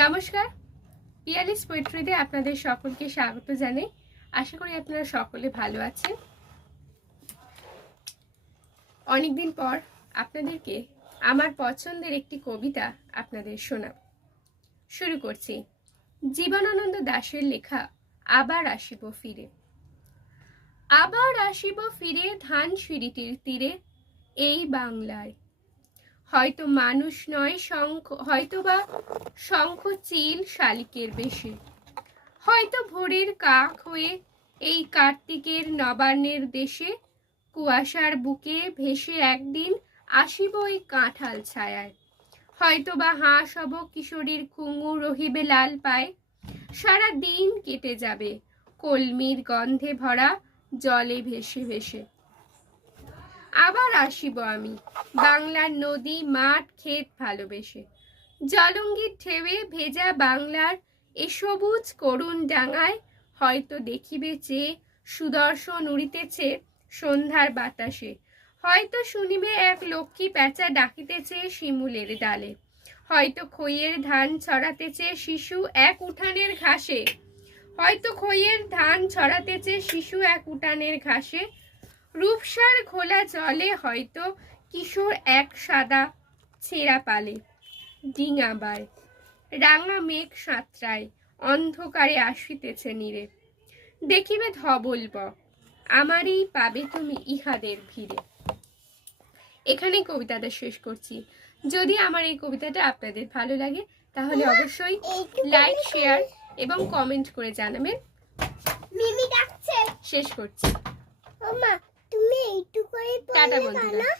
নমস্কার, পিয়ালিস পোয়েট্রিতে আপনাদের সকলকে স্বাগত জানাই। আশা করি আপনারা সকলে ভালো আছেন। অনেকদিন পর আপনাদেরকে আমার পছন্দের একটি কবিতা আপনাদের শোনাব। শুরু করছি। জীবনানন্দ দাশের লেখা আবার আসিব ফিরে। আবার আসিব ফিরে ধানসিঁড়িটির তীরে, এই বাংলায়। হয়তো মানুষ নয় শঙ্খ, হয়তোবা শঙ্খ চিল শালিকের বেশে, হয়তো ভোরের কাক হয়ে এই কার্তিকের নবান্নের দেশে, কুয়াশার বুকে ভেসে একদিন আসিব এই কাঁঠাল ছায়ায়। হয়তোবা হাঁস হব কিশোরীর ঘুঙু রহিবে লাল পায়, সারা দিন কেটে যাবে কলমির গন্ধে ভরা জলে ভেসে ভেসে। আবার আসিব আমি বাংলার নদী মাঠ ক্ষেত ভালোবেসে, জলঙ্গির ঢেউয়ে ভেজা বাংলার এ সবুজ করুণ ডাঙায়, হয়তো দেখিবে চেয়ে সুদর্শন উড়িতেছে সন্ধ্যার বাতাসে, হয়তো শুনিবে এক লক্ষ্মী প্যাঁচা ডাকিতেছে শিমুলের ডালে, হয়তো খইয়ের ধান ছড়াতেছে শিশু এক উঠানের ঘাসে, হয়তো খইয়ের ধান ছড়াতেছে শিশু এক উঠানের ঘাসে, রূপসার ঘোলা জলে হয়তো কিশোর এক সাদা ছেঁড়া পালে, ডিঙা বায় রাঙা মেঘ সাঁতরায় অন্ধকারে আসিতেছে নীরে, দেখিবে ধবল বক আমারই পাবে তুমি ইহাদের ভিড়ে। এখানেই কবিতাটা শেষ করছি। যদি আমার এই কবিতাটা আপনাদের ভালো লাগে তাহলে অবশ্যই লাইক, শেয়ার এবং কমেন্ট করে জানাবেন। শেষ করছি। তুমি একটু করে টাটা বন্ধুরা।